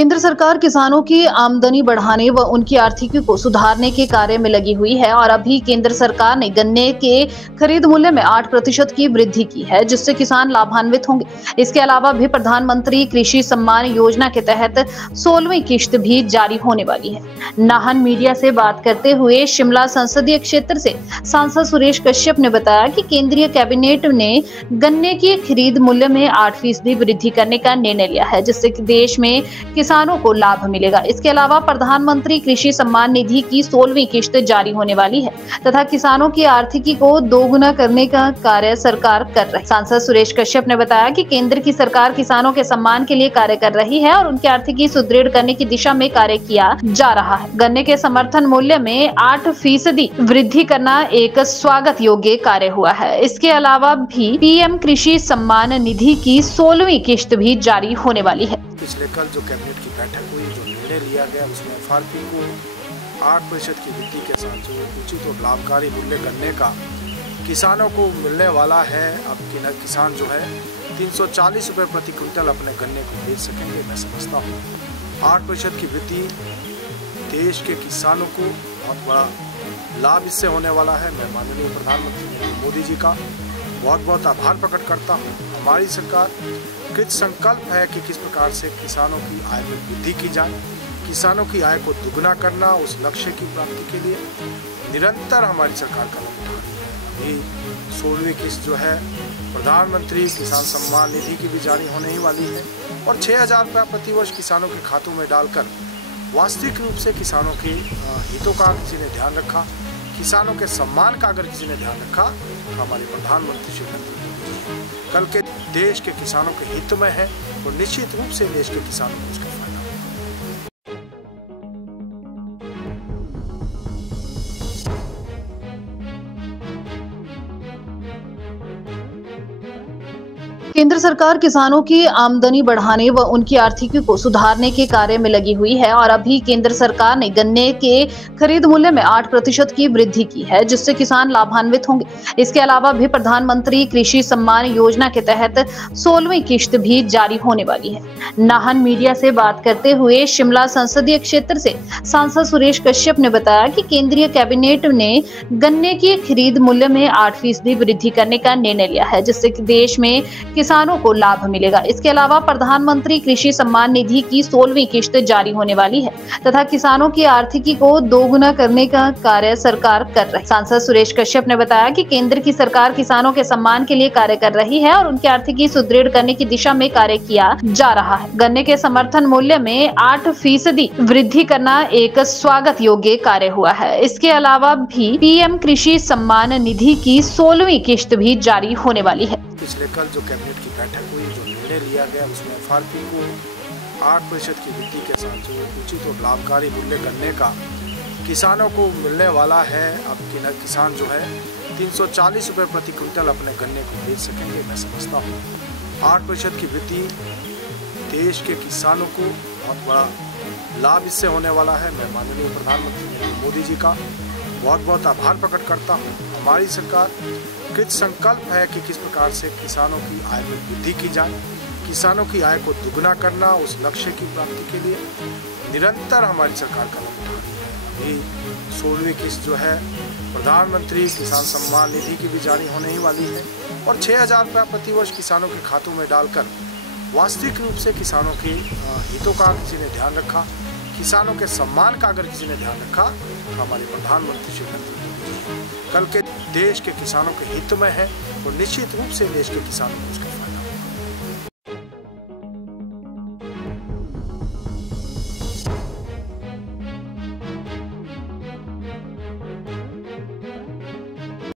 केंद्र सरकार किसानों की आमदनी बढ़ाने व उनकी आर्थिकी को सुधारने के कार्य में लगी हुई है और अभी केंद्र सरकार ने गन्ने के खरीद मूल्य में 8% की वृद्धि की है, जिससे किसान लाभान्वित होंगे। इसके अलावा भी प्रधानमंत्री कृषि सम्मान योजना के तहत 16वीं किश्त भी जारी होने वाली है। नाहन मीडिया से बात करते हुए शिमला संसदीय क्षेत्र से सांसद सुरेश कश्यप ने बताया कि केंद्रीय कैबिनेट ने गन्ने की खरीद मूल्य में 8% वृद्धि करने का निर्णय लिया है, जिससे देश में किसानों को लाभ मिलेगा। इसके अलावा प्रधानमंत्री कृषि सम्मान निधि की 16वीं किश्त जारी होने वाली है तथा किसानों की आर्थिकी को दोगुना करने का कार्य सरकार कर रही है। सांसद सुरेश कश्यप ने बताया कि केंद्र की सरकार किसानों के सम्मान के लिए कार्य कर रही है और उनकी आर्थिकी सुदृढ़ करने की दिशा में कार्य किया जा रहा है। गन्ने के समर्थन मूल्य में 8% वृद्धि करना एक स्वागत योग्य कार्य हुआ है। इसके अलावा भी पीएम कृषि सम्मान निधि की 16वीं किश्त भी जारी होने वाली है। पिछले कल जो कैबिनेट की बैठक हुई, जो निर्णय लिया गया, उसमें एफआरपी को 8% की वृद्धि के साथ जो उचित और लाभकारी मूल्य गन्ने का किसानों को मिलने वाला है। अब किसान जो है 340 रुपये प्रति क्विंटल अपने गन्ने को बेच सकेंगे। मैं समझता हूँ 8% की वृद्धि देश के किसानों को बहुत बड़ा लाभ इससे होने वाला है। मैं माननीय प्रधानमंत्री मोदी जी का बहुत बहुत आभार प्रकट करता हूँ। हमारी सरकार कृत संकल्प है कि किस प्रकार से किसानों की आय में वृद्धि की जाए, किसानों की आय को दुगना करना, उस लक्ष्य की प्राप्ति के लिए निरंतर हमारी सरकार कदम उठा रही है। अभी 16वीं किस्त जो है प्रधानमंत्री किसान सम्मान निधि की भी जारी होने ही वाली है और 6,000 रुपये प्रति वर्ष किसानों के खातों में डालकर वास्तविक रूप से किसानों के हितों का किसी ने ध्यान रखा, किसानों के सम्मान का अगर किसी ने ध्यान रखा, हमारे प्रधानमंत्री श्री नरेंद्र मोदी जी कल के देश के किसानों के हित में है और निश्चित रूप से देश के किसानों को उसका फायदा होगा। केंद्र सरकार किसानों की आमदनी बढ़ाने व उनकी आर्थिकी को सुधारने के कार्य में लगी हुई है और अभी केंद्र सरकार ने गन्ने के खरीद मूल्य में 8% की वृद्धि की है, जिससे किसान लाभान्वित होंगे। इसके अलावा भी प्रधानमंत्री कृषि सम्मान योजना के तहत 16वीं किश्त भी जारी होने वाली है। नाहन मीडिया से बात करते हुए शिमला संसदीय क्षेत्र से सांसद सुरेश कश्यप ने बताया कि केंद्रीय कैबिनेट ने गन्ने की खरीद मूल्य में 8% वृद्धि करने का निर्णय लिया है, जिससे देश में किसानों को लाभ मिलेगा। इसके अलावा प्रधानमंत्री कृषि सम्मान निधि की 16वीं किश्त जारी होने वाली है तथा किसानों की आर्थिकी को दोगुना करने का कार्य सरकार कर रही है। सांसद सुरेश कश्यप ने बताया कि केंद्र की सरकार किसानों के सम्मान के लिए कार्य कर रही है और उनकी आर्थिकी सुदृढ़ करने की दिशा में कार्य किया जा रहा है। गन्ने के समर्थन मूल्य में 8% वृद्धि करना एक स्वागत योग्य कार्य हुआ है। इसके अलावा भी पीएम कृषि सम्मान निधि की 16वीं किश्त भी जारी होने वाली है। पिछले कल जो कैबिनेट की बैठक हुई, जो निर्णय लिया गया, उसमें एफआरपी को 8% की वृद्धि के साथ जो उचित और लाभकारी मूल्य गन्ने का किसानों को मिलने वाला है। अब किसान जो है 340 रुपये प्रति क्विंटल अपने गन्ने को बेच सकेंगे। मैं समझता हूँ 8% की वृद्धि देश के किसानों को बहुत बड़ा लाभ इससे होने वाला है। मैं माननीय प्रधानमंत्री मोदी जी का बहुत बहुत आभार प्रकट करता हूँ। हमारी सरकार कृत संकल्प है कि किस प्रकार से किसानों की आय में वृद्धि की जाए, किसानों की आय को दुगना करना, उस लक्ष्य की प्राप्ति के लिए निरंतर हमारी सरकार कदम उठा रही है। अभी 16वीं किस्त जो है प्रधानमंत्री किसान सम्मान निधि की भी जारी होने ही वाली है और 6,000 रुपये प्रति वर्ष किसानों के खातों में डालकर वास्तविक रूप से किसानों के हितों का किसी ने ध्यान रखा, किसानों के सम्मान का अगर किसी ने ध्यान रखा, हमारे प्रधानमंत्री श्री नरेंद्र मोदी जी कल के देश के किसानों के हित में है और निश्चित रूप से देश के किसानों को उसका